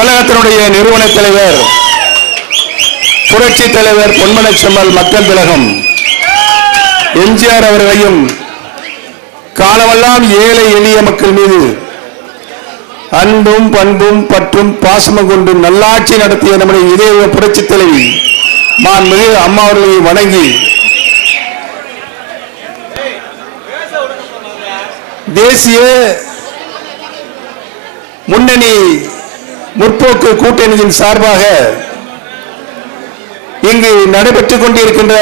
கழகத்தினுடைய நிறுவன தலைவர் புரட்சி தலைவர் பொன்மன செம்மல் மக்கள் திலகம் எம்ஜிஆர் அவர்களையும் காலமெல்லாம் ஏழை எளிய மக்கள் மீது அன்பும் பண்பும் பற்றும் பாசமும் கொண்டு நல்லாட்சி நடத்திய நம்முடைய இதய புரட்சி தலைவி மாண்புமிகு அம்மா அவர்களை வணங்கி தேசிய முன்னணி முற்போக்கு கூட்டணியின் சார்பாக இங்கு நடைபெற்றுக் கொண்டிருக்கின்ற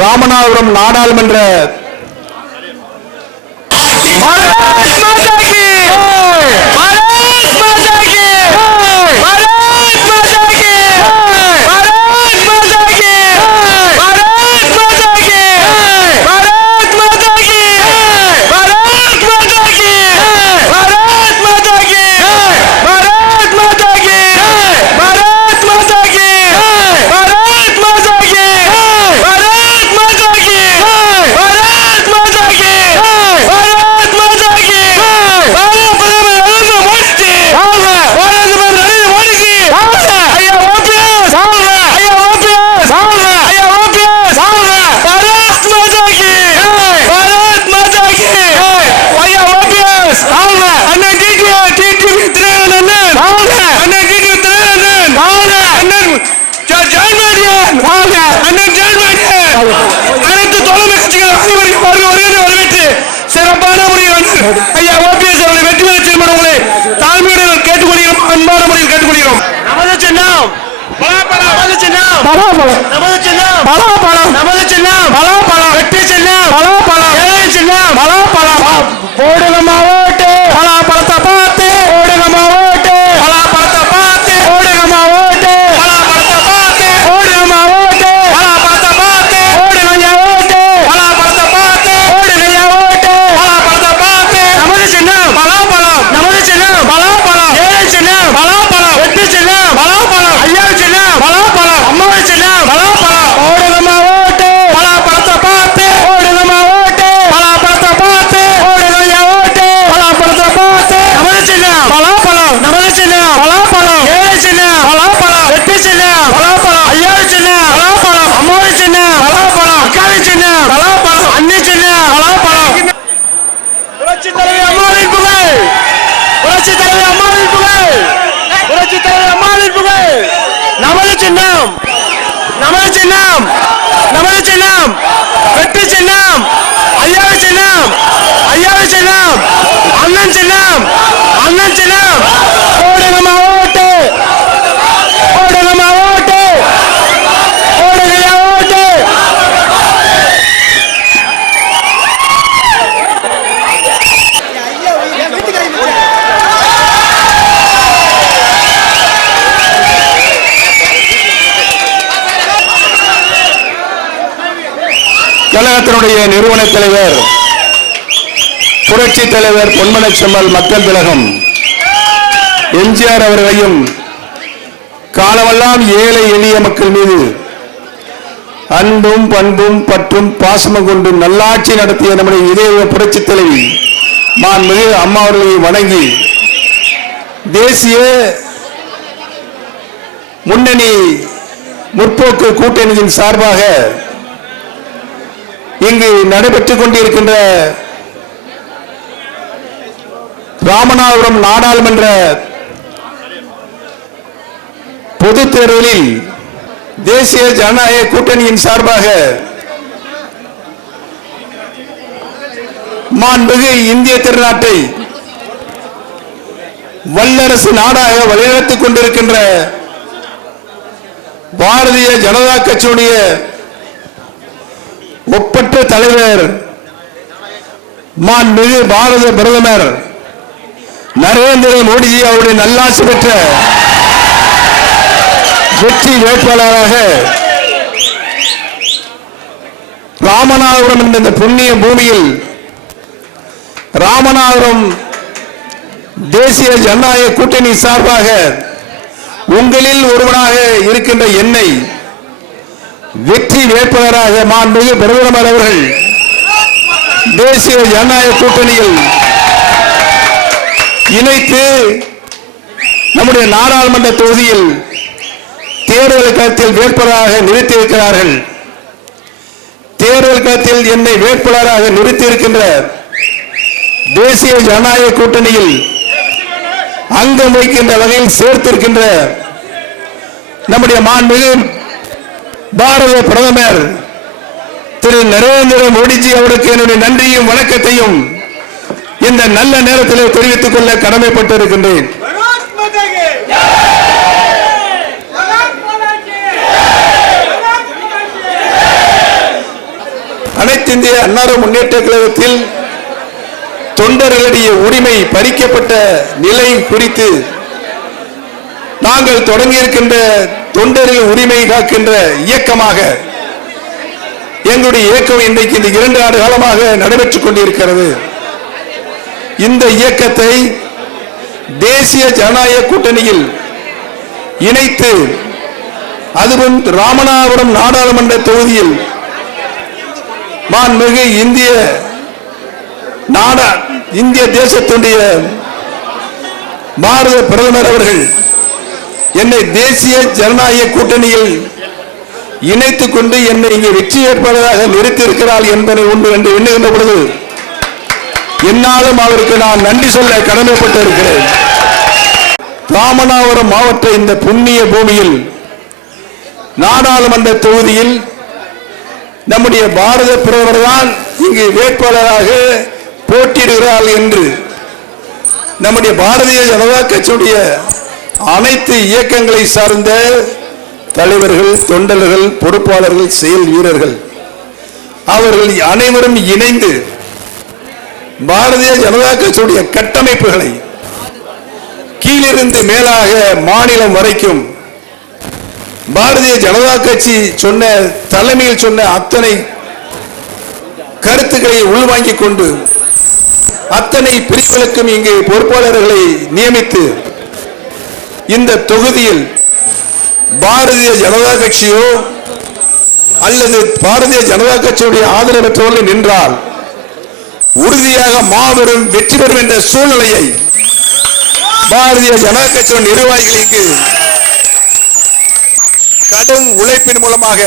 ராமநாதபுரம் நாடாளுமன்ற ஐயாவை சின்னம் அண்ணன் சின்னம் அண்ணன் சின்னம் போடுங்கம்மா ஓட்டு? போடுங்கம்மா ஓட்டு? போடுங்கய்யா ஓட்டு. கழகத்தினுடைய நிறுவன தலைவர் புரட்சி தலைவர் பொன்மன செம்மல் மக்கள் திலகம் எம்ஜிஆர் அவர்களையும் காலமெல்லாம் ஏழை எளிய மக்கள் மீது அன்பும் பண்பும் பற்றும் பாசமும் கொண்டு நல்லாட்சி நடத்திய நம்முடைய இதய புரட்சி தலைவி மாண்புமிகு அம்மா அவர்களை வணங்கி தேசிய முன்னணி முற்போக்கு கூட்டணியின் சார்பாக இங்கு நடைபெற்றுக் கொண்டிருக்கின்ற ராமநாதபுரம் நாடாளுமன்ற பொது தேர்தலில் தேசிய ஜனநாயக கூட்டணியின் சார்பாக மாண்புகு இந்திய திருநாட்டை வல்லரசு நாடாக வழிநடத்திக் கொண்டிருக்கின்ற பாரதிய ஜனதா கட்சியுடைய ஒப்பற்ற தலைவர் மாண்புமிகு பாரத பிரதமர் நரேந்திர மோடிஜி அவருடைய நல்லாசி பெற்ற வெற்றி வேட்பாளராக ராமநாதபுரம் என்ற புண்ணிய பூமியில் ராமநாதபுரம் தேசிய ஜனநாயக கூட்டணி சார்பாக உங்களில் ஒருவனாக இருக்கின்ற என்னை வெற்றி வேட்பாளராக மாண்புமிகு பிரதமர் அவர்கள் தேசிய ஜனநாயக கூட்டணியில் இணைத்து நம்முடைய நாடாளுமன்ற தொகுதியில் தேர்தல் களத்தில் வேட்பாளராக நிறுத்தியிருக்கிறார்கள். தேர்தல் களத்தில் என்னை வேட்பாளராக நிறுத்தியிருக்கின்ற தேசிய ஜனநாயக கூட்டணியில் அங்கம் வைக்கின்ற வகையில் சேர்த்திருக்கின்ற நம்முடைய மாண்புமிகு பாரத பிரதமர் திரு நரேந்திர மோடிஜி அவருக்கு என்னுடைய நன்றியும் வணக்கத்தையும் இந்த நல்ல நேரத்தில் தெரிவித்துக் கொள்ள கனமைப்பட்டிருக்கின்றேன் அனைத்து இந்திய அன்னார முன்னேற்ற கழகத்தில் தொண்டர்களுடைய உரிமை பறிக்கப்பட்ட நிலை குறித்து நாங்கள் தொடங்கியிருக்கின்ற தொண்டர்கள் உரிமை காக்கின்ற இயக்கமாக எங்களுடைய இயக்கம் இன்றைக்கு இந்த இரண்டு ஆண்டு காலமாக நடைபெற்றுக் கொண்டிருக்கிறது. இந்த இயக்கத்தை தேசிய ஜனநாயக கூட்டணியில் இணைத்து அதுவும் ராமநாதபுரம் நாடாளுமன்ற தொகுதியில் மாண்புமிகு இந்திய நாடா இந்திய தேசத்துடைய பாரத பிரதமர் அவர்கள் என்னை தேசிய ஜனநாயக கூட்டணியில் இணைத்துக் கொண்டு என்னை இங்கே வெற்றி ஏற்பதாக நிறுத்தியிருக்கிறார் என்பதை உண்டு என்று எண்ணுகின்ற பொழுது என்னாலும் அவருக்கு நான் நன்றி சொல்ல கடமைப்பட்டு இருக்கிறேன் ராமநாதபுரம் மாவட்ட இந்த புண்ணிய பூமியில் நாடாளுமன்ற தொகுதியில் நம்முடைய பாரத பிரதமர் தான் இங்கு வேட்பாளராக போட்டியிடுகிறார் என்று நம்முடைய பாரதிய ஜனதா கட்சியுடைய அனைத்து இயக்கங்களை சார்ந்த தலைவர்கள் தொண்டர்கள் பொறுப்பாளர்கள் செயல் வீரர்கள் அவர்கள் அனைவரும் இணைந்து பாரதிய ஜனதா கட்சியுடைய கட்டமைப்புகளை கீழிருந்து மேலாக மாநிலம் வரைக்கும் பாரதிய ஜனதா கட்சி சொன்ன தலைமையில் சொன்ன அத்தனை கருத்துக்களை உள்வாங்கிக் கொண்டு அத்தனை பிரிவுகளுக்கும் இங்கு பொறுப்பாளர்களை நியமித்து இந்த தொகுதியில் பாரதிய ஜனதா கட்சியோ அல்லது பாரதிய ஜனதா கட்சியுடைய ஆதரவற்றவர்கள் நின்றால் உறுதியாக மாபெரும் வெற்றி பெறும் என்ற சூழ்நிலையை பாரதிய ஜனதா கட்சியின் நிர்வாகிகள் இங்கு கடும் உழைப்பின் மூலமாக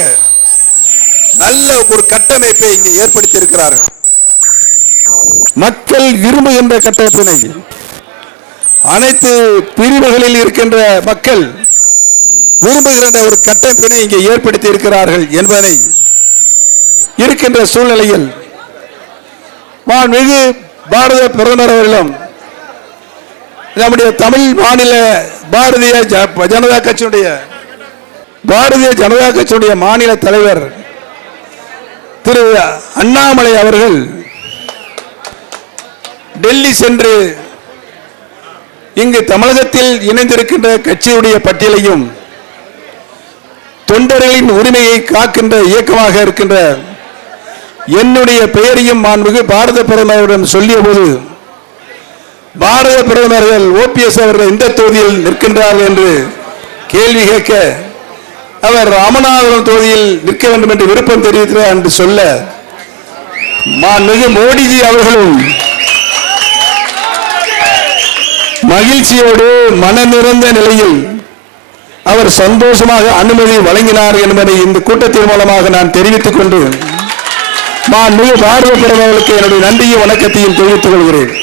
நல்ல ஒரு கட்டமைப்பை இங்கு ஏற்படுத்தி இருக்கிறார்கள் மக்கள் விரும்புகின்ற கட்டமைப்பினை அனைத்து பிரிவுகளில் இருக்கின்ற மக்கள் விரும்புகின்ற ஒரு கட்டமைப்பினை இங்கே ஏற்படுத்தி இருக்கிறார்கள் என்பதை இருக்கின்ற சூழ்நிலையில் மாண்புமிகு பாரத பிரதமர் அவர்களும் நம்முடைய தமிழ் மாநில பாரதிய ஜ- ஜனதா கட்சியுடைய பாரதிய ஜனதா கட்சியுடைய மாநில தலைவர் திரு அண்ணாமலை அவர்கள் டெல்லி சென்று இங்கு தமிழகத்தில் இணைந்திருக்கின்ற கட்சியுடைய பட்டியலையும் தொண்டர்களின் உரிமையை காக்கின்ற இயக்கமாக இருக்கின்ற என்னுடைய பெயரையும் மாண்புக்கு பாரத பிரதமரிடம் சொல்லிய போது பாரத பிரதமர்கள் ஓபிஎஸ் அவர்கள் இந்த தொகுதியில் நிற்கின்றார்கள் என்று கேள்வி கேட்க அவர் ராமநாதபுரம் தொகுதியில் நிற்க வேண்டும் என்று விருப்பம் தெரிவிக்கிறார் என்று சொல்ல மிகு மோடிஜி அவர்களும் மகிழ்ச்சியோடு மனநிறந்த நிலையில் அவர் சந்தோஷமாக அனுமதி வழங்கினார் என்பதை இந்த கூட்டத்தின் மூலமாக நான் தெரிவித்துக் கொண்டு மாண்புமிகு பாரத பிரதமர்களுக்கு என்னுடைய நன்றியும் வணக்கத்தையும் தெரிவித்துக் கொள்கிறேன்.